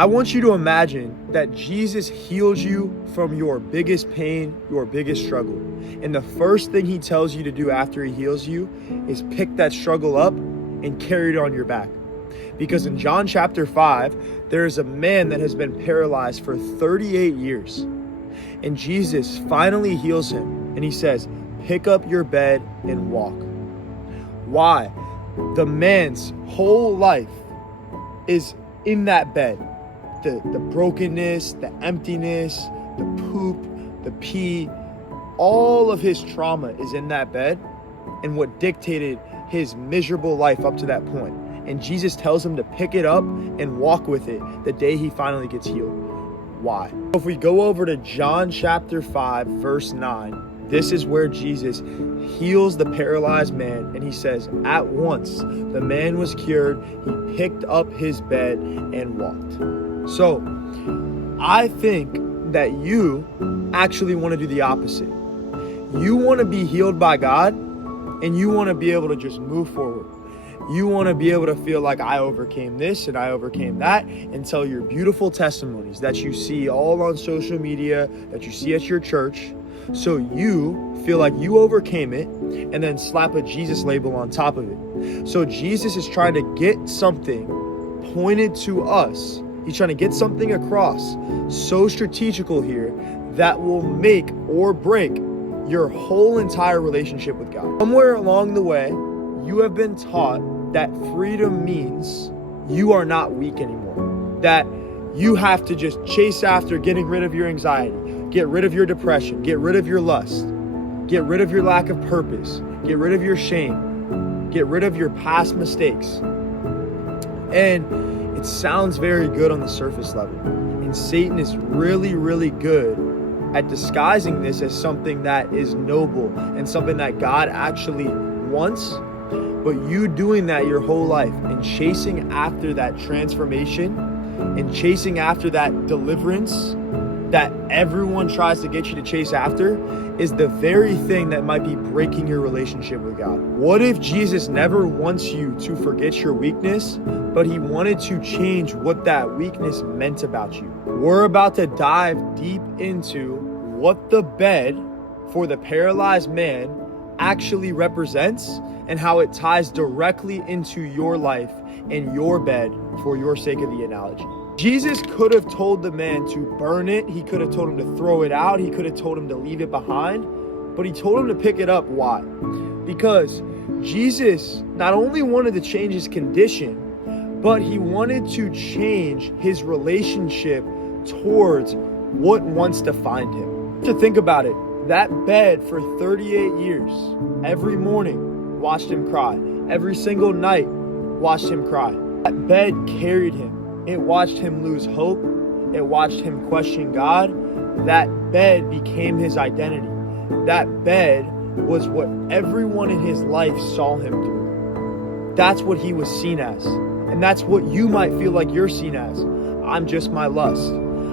I want you to imagine that Jesus heals you from your biggest pain, your biggest struggle. And the first thing he tells you to do after he heals you is pick that struggle up and carry it on your back. Because in John chapter 5, there is a man that has been paralyzed for 38 years. And Jesus finally heals him and he says, pick up your bed and walk. Why? The man's whole life is in that bed. The brokenness, the emptiness, the poop, the pee, all of his trauma is in that bed and what dictated his miserable life up to that point. And Jesus tells him to pick it up and walk with it the day he finally gets healed. Why? If we go over to John chapter 5, verse 9, this is where Jesus heals the paralyzed man and he says, at once the man was cured, he picked up his bed and walked. So, I think that you actually want to do the opposite. You want to be healed by God and you want to be able to just move forward. You want to be able to feel like I overcame this and I overcame that and tell your beautiful testimonies that you see all on social media, that you see at your church. So you feel like you overcame it and then slap a Jesus label on top of it. So Jesus is trying to get something pointed to us. He's trying to get something across so strategical here that will make or break your whole entire relationship with God. Somewhere along the way, you have been taught that freedom means you are not weak anymore. That you have to just chase after getting rid of your anxiety, get rid of your depression, get rid of your lust, get rid of your lack of purpose, get rid of your shame, get rid of your past mistakes. And it sounds very good on the surface level. And Satan is really, really good at disguising this as something that is noble and something that God actually wants. But you doing that your whole life and chasing after that transformation and chasing after that deliverance that everyone tries to get you to chase after is the very thing that might be breaking your relationship with God. What if Jesus never wants you to forget your weakness, but he wanted to change what that weakness meant about you? We're about to dive deep into what the bed for the paralyzed man actually represents and how it ties directly into your life and your bed for your sake of the analogy. Jesus could have told the man to burn it. He could have told him to throw it out. He could have told him to leave it behind, but he told him to pick it up. Why? Because Jesus not only wanted to change his condition, but he wanted to change his relationship towards what once defined him. To think about it, that bed for 38 years, every morning watched him cry. Every single night watched him cry. That bed carried him. It watched him lose hope. It watched him question God. That bed became his identity. That bed was what everyone in his life saw him through. That's what he was seen as. And that's what you might feel like you're seen as. I'm just my lust.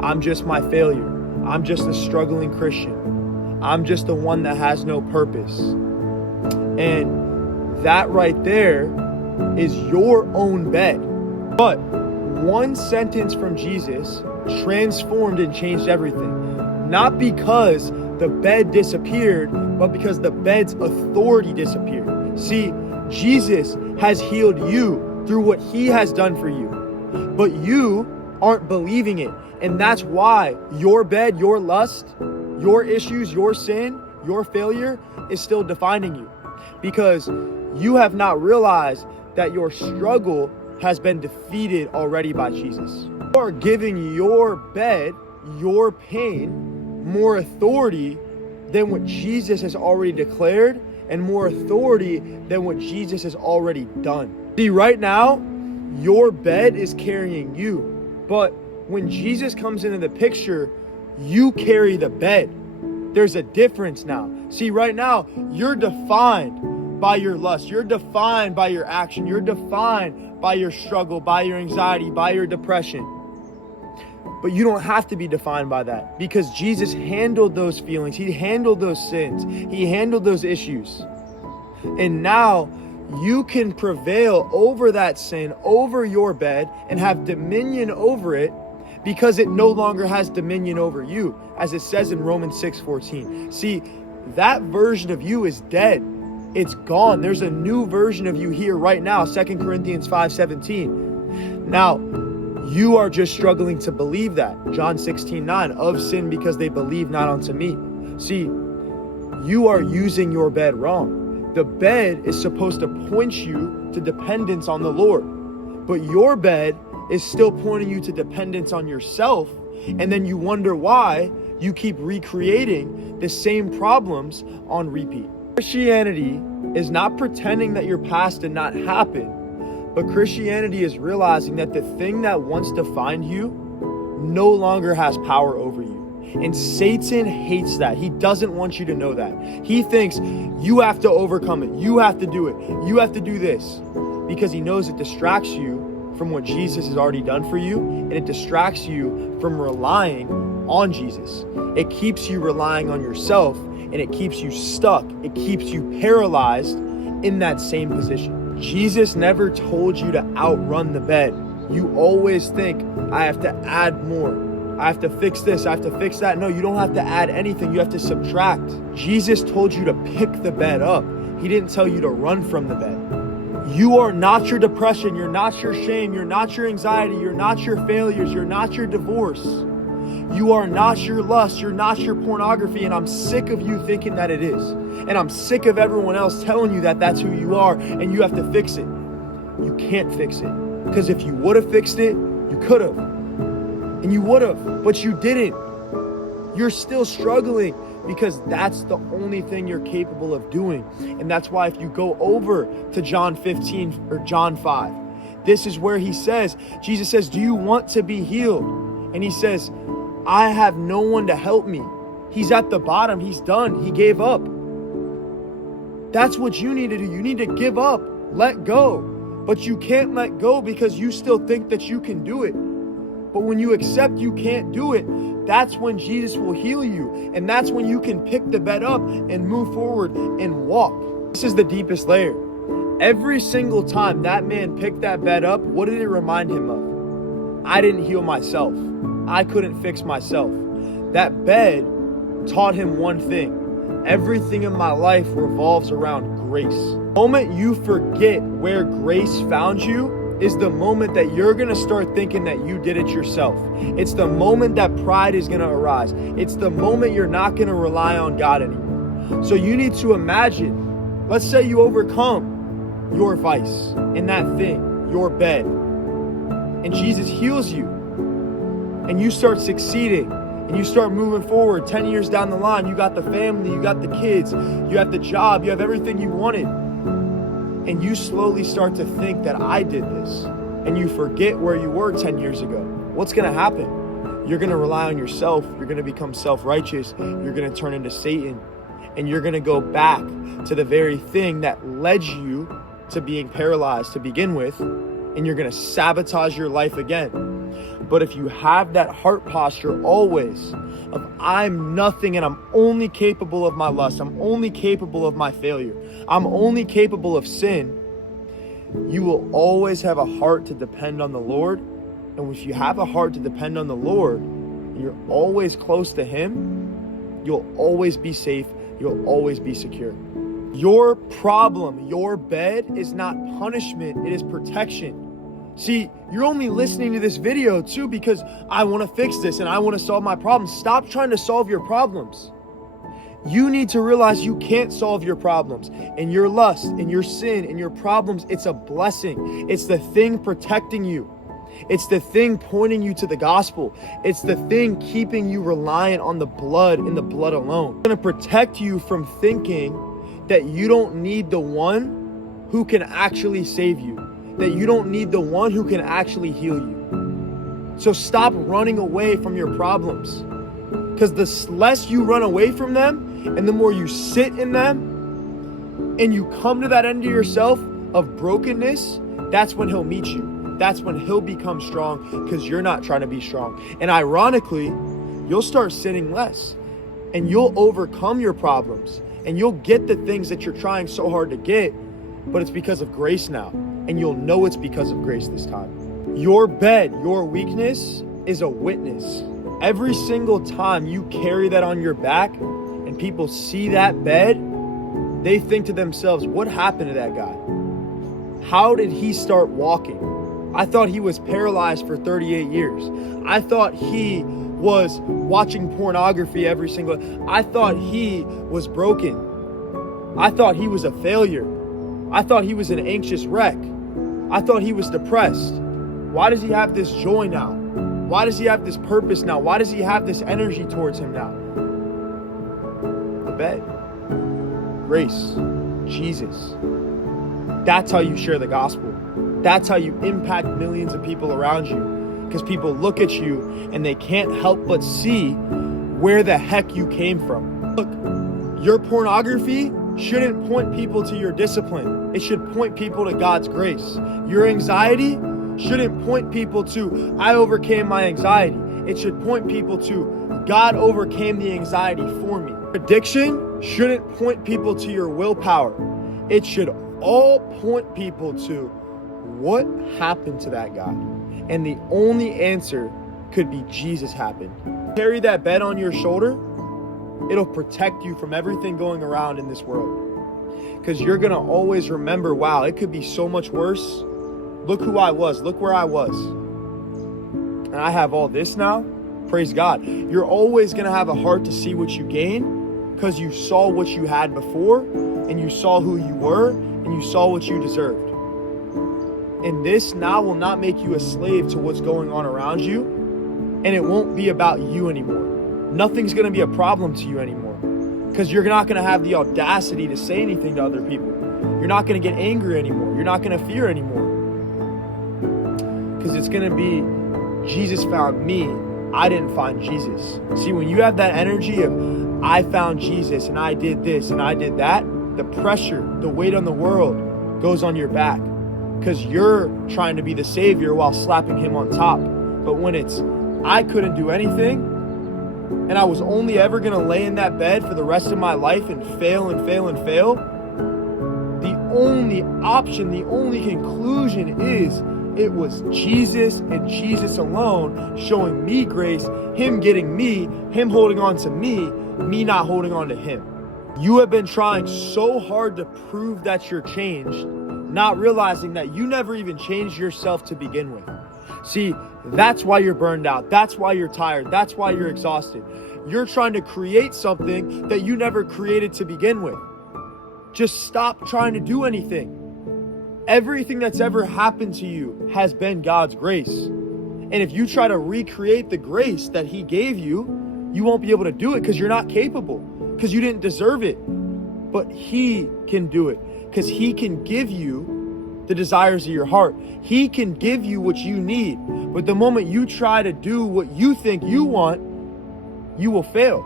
I'm just my failure. I'm just a struggling Christian. I'm just the one that has no purpose. And that right there is your own bed. But one sentence from Jesus transformed and changed everything. Not because the bed disappeared, but because the bed's authority disappeared. See, Jesus has healed you through what he has done for you, but you aren't believing it. And that's why your bed, your lust, your issues, your sin, your failure is still defining you, because you have not realized that your struggle has been defeated already by Jesus. You are giving your bed, your pain, more authority than what Jesus has already declared and more authority than what Jesus has already done. See, right now, your bed is carrying you, but when Jesus comes into the picture, you carry the bed. There's a difference now. See, right now, you're defined by your lust. You're defined by your action. You're defined by your struggle, by your anxiety, by your depression. But you don't have to be defined by that, because Jesus handled those feelings. He handled those sins. He handled those issues. And now you can prevail over that sin, over your bed, and have dominion over it because it no longer has dominion over you, as it says in Romans 6:14. See, that version of you is dead. It's gone. There's a new version of you here right now, 2 Corinthians 5:17. Now, you are just struggling to believe that. John 16:9, of sin because they believe not unto me. See, you are using your bed wrong. The bed is supposed to point you to dependence on the Lord, but your bed is still pointing you to dependence on yourself, and then you wonder why you keep recreating the same problems on repeat. Christianity is not pretending that your past did not happen, but Christianity is realizing that the thing that once defined you no longer has power over you. And Satan hates that. He doesn't want you to know that. He thinks you have to overcome it. You have to do it. You have to do this, because he knows it distracts you from what Jesus has already done for you, and it distracts you from relying on Jesus. It keeps you relying on yourself, and it keeps you stuck. It keeps you paralyzed in that same position. Jesus never told you to outrun the bed. You always think, I have to add more. I have to fix this. I have to fix that. No, you don't have to add anything. You have to subtract. Jesus told you to pick the bed up. He didn't tell you to run from the bed. You are not your depression. You're not your shame. You're not your anxiety. You're not your failures. You're not your divorce. You are not your lust. You're not your pornography. And I'm sick of you thinking that it is. And I'm sick of everyone else telling you that that's who you are and you have to fix it. You can't fix it. Because if you would have fixed it, you could have. And you would have, but you didn't. You're still struggling because that's the only thing you're capable of doing. And that's why if you go over to John 15 or John 5, this is where he says, Jesus says, do you want to be healed? And he says, I have no one to help me. He's at the bottom. He's done. He gave up. That's what you need to do. You need to give up, let go. But you can't let go because you still think that you can do it. But when you accept you can't do it, that's when Jesus will heal you. And that's when you can pick the bed up and move forward and walk. This is the deepest layer. Every single time that man picked that bed up, what did it remind him of? I didn't heal myself. I couldn't fix myself. That bed taught him one thing. Everything in my life revolves around grace. The moment you forget where grace found you is the moment that you're going to start thinking that you did it yourself. It's the moment that pride is going to arise. It's the moment you're not going to rely on God anymore. So you need to imagine, let's say you overcome your vice in that thing, your bed, and Jesus heals you, and you start succeeding, and you start moving forward. 10 years down the line, you got the family, you got the kids, you have the job, you have everything you wanted. And you slowly start to think that I did this. And you forget where you were 10 years ago. What's going to happen? You're going to rely on yourself. You're going to become self-righteous. You're going to turn into Satan. And you're going to go back to the very thing that led you to being paralyzed to begin with. And you're going to sabotage your life again. But if you have that heart posture always of I'm nothing and I'm only capable of my lust, I'm only capable of my failure, I'm only capable of sin, you will always have a heart to depend on the Lord. And if you have a heart to depend on the Lord, and you're always close to Him, you'll always be safe, you'll always be secure. Your problem, your bed is not punishment, it is protection. See, you're only listening to this video too because I want to fix this and I want to solve my problems. Stop trying to solve your problems. You need to realize you can't solve your problems, and your lust and your sin and your problems. It's a blessing. It's the thing protecting you. It's the thing pointing you to the gospel. It's the thing keeping you reliant on the blood and the blood alone. It's going to protect you from thinking that you don't need the one who can actually save you. That you don't need the one who can actually heal you. So stop running away from your problems. Because the less you run away from them, and the more you sit in them, and you come to that end of yourself of brokenness, that's when He'll meet you. That's when He'll become strong, because you're not trying to be strong. And ironically, you'll start sinning less, and you'll overcome your problems, and you'll get the things that you're trying so hard to get, but it's because of grace now. And you'll know it's because of grace this time. Your bed, your weakness is a witness. Every single time you carry that on your back and people see that bed, they think to themselves, what happened to that guy? How did he start walking? I thought he was paralyzed for 38 years. I thought he was watching pornography every single day. I thought he was broken. I thought he was a failure. I thought he was an anxious wreck. I thought he was depressed. Why does he have this joy now? Why does he have this purpose now? Why does he have this energy towards him now? The bed. Grace. Jesus. That's how you share the gospel. That's how you impact millions of people around you. Because people look at you and they can't help but see where the heck you came from. Look, your pornography shouldn't point people to your discipline. It should point people to God's grace. Your anxiety shouldn't point people to, I overcame my anxiety. It should point people to, God overcame the anxiety for me. Addiction shouldn't point people to your willpower. It should all point people to what happened to that guy. And the only answer could be Jesus happened. Carry that bed on your shoulder, it'll protect you from everything going around in this world. Because you're going to always remember, wow, it could be so much worse. Look who I was. Look where I was. And I have all this now. Praise God. You're always going to have a heart to see what you gain because you saw what you had before and you saw who you were and you saw what you deserved. And this now will not make you a slave to what's going on around you, and it won't be about you anymore. Nothing's going to be a problem to you anymore because you're not going to have the audacity to say anything to other people. You're not going to get angry anymore. You're not going to fear anymore because it's going to be Jesus found me. I didn't find Jesus. See, when you have that energy of I found Jesus and I did this and I did that, the pressure, the weight on the world goes on your back. Because you're trying to be the savior while slapping him on top. But when it's, I couldn't do anything, and I was only ever going to lay in that bed for the rest of my life and fail and fail and fail, the only option, the only conclusion is it was Jesus and Jesus alone showing me grace, him getting me, him holding on to me not holding on to him. You have been trying so hard to prove that you're changed, not realizing that you never even changed yourself to begin with. See, that's why you're burned out. That's why you're tired. That's why you're exhausted. You're trying to create something that you never created to begin with. Just stop trying to do anything. Everything that's ever happened to you has been God's grace. And if you try to recreate the grace that he gave you, you won't be able to do it because you're not capable, because you didn't deserve it. But he can do it. Because he can give you the desires of your heart. He can give you what you need. But the moment you try to do what you think you want, you will fail.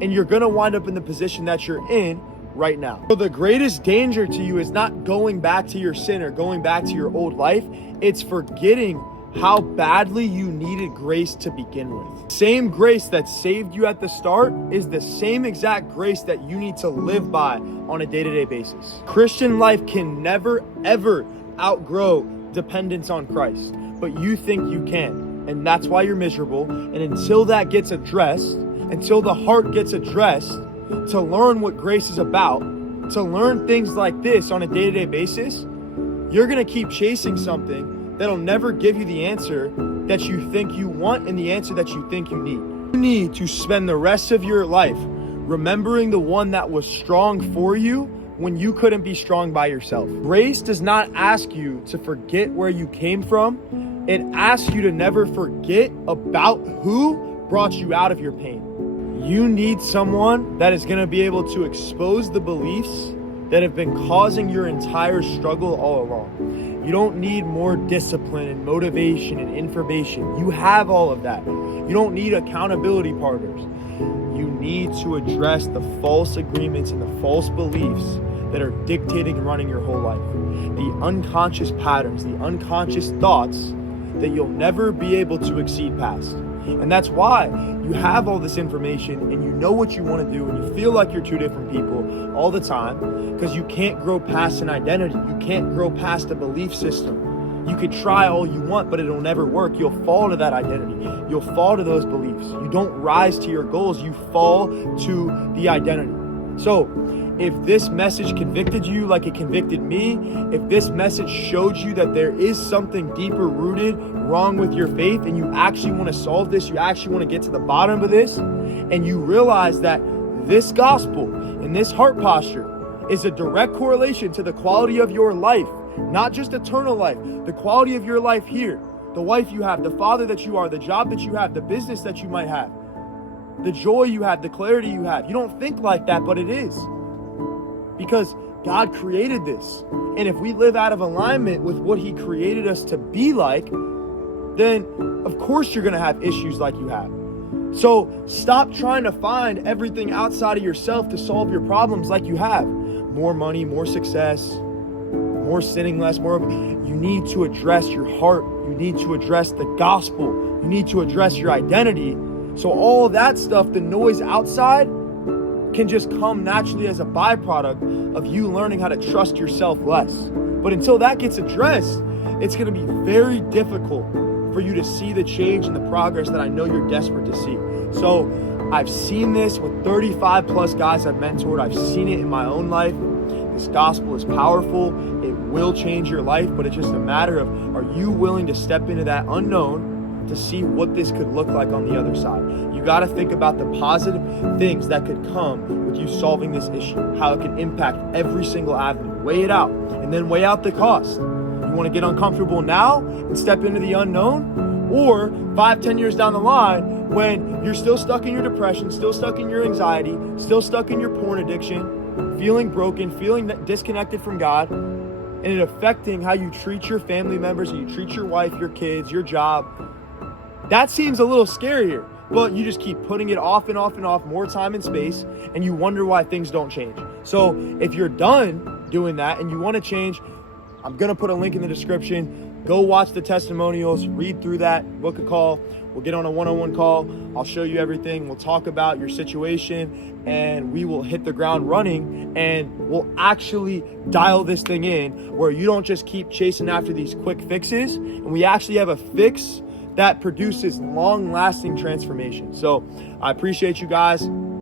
And you're going to wind up in the position that you're in right now. So the greatest danger to you is not going back to your sin or going back to your old life. It's forgetting how badly you needed grace to begin with. Same grace that saved you at the start is the same exact grace that you need to live by on a day-to-day basis. Christian life can never, ever outgrow dependence on Christ, but you think you can, and that's why you're miserable. And until that gets addressed, until the heart gets addressed, to learn what grace is about, to learn things like this on a day-to-day basis, you're gonna keep chasing something that'll never give you the answer that you think you want and the answer that you think you need. You need to spend the rest of your life remembering the one that was strong for you when you couldn't be strong by yourself. Grace does not ask you to forget where you came from. It asks you to never forget about who brought you out of your pain. You need someone that is going to be able to expose the beliefs that have been causing your entire struggle all along. You don't need more discipline and motivation and information. You have all of that. You don't need accountability partners. You need to address the false agreements and the false beliefs that are dictating and running your whole life. The unconscious patterns, the unconscious thoughts that you'll never be able to exceed past. And that's why you have all this information and you know what you want to do and you feel like you're two different people all the time because you can't grow past an identity. You can't grow past a belief system. You could try all you want, but it'll never work. You'll fall to that identity. You'll fall to those beliefs. You don't rise to your goals. You fall to the identity. So if this message convicted you like it convicted me, if this message showed you that there is something deeper rooted wrong with your faith and you actually want to solve this, you actually want to get to the bottom of this, and you realize that this gospel and this heart posture is a direct correlation to the quality of your life, not just eternal life, the quality of your life here, the wife you have, the father that you are, the job that you have, the business that you might have, the joy you have, the clarity you have. You don't think like that, but it is. Because God created this. And if we live out of alignment with what he created us to be like, then of course you're going to have issues like you have. So stop trying to find everything outside of yourself to solve your problems like you have. More money, more success, more sinning less, more. You need to address your heart. You need to address the gospel. You need to address your identity. So all that stuff, the noise outside, can just come naturally as a byproduct of you learning how to trust yourself less. But until that gets addressed, it's going to be very difficult for you to see the change and the progress that I know you're desperate to see. So I've seen this with 35 plus guys I've mentored. I've seen it in my own life. This gospel is powerful. It will change your life, but it's just a matter of, are you willing to step into that unknown to see what this could look like on the other side? You got to think about the positive things that could come with you solving this issue, how it can impact every single avenue. Weigh it out, and then weigh out the cost. You want to get uncomfortable now and step into the unknown, or 5-10 years down the line when you're still stuck in your depression, still stuck in your anxiety, still stuck in your porn addiction, feeling broken, feeling disconnected from God, and it affecting how you treat your family members, how you treat your wife, your kids, your job. That seems a little scarier, but you just keep putting it off and off and off, more time and space, and you wonder why things don't change. So if you're done doing that and you want to change, I'm going to put a link in the description. Go watch the testimonials, read through that, book a call. We'll get on a one-on-one call. I'll show you everything. We'll talk about your situation, and we will hit the ground running, and we'll actually dial this thing in where you don't just keep chasing after these quick fixes, and we actually have a fix that produces long-lasting transformation. So I appreciate you guys.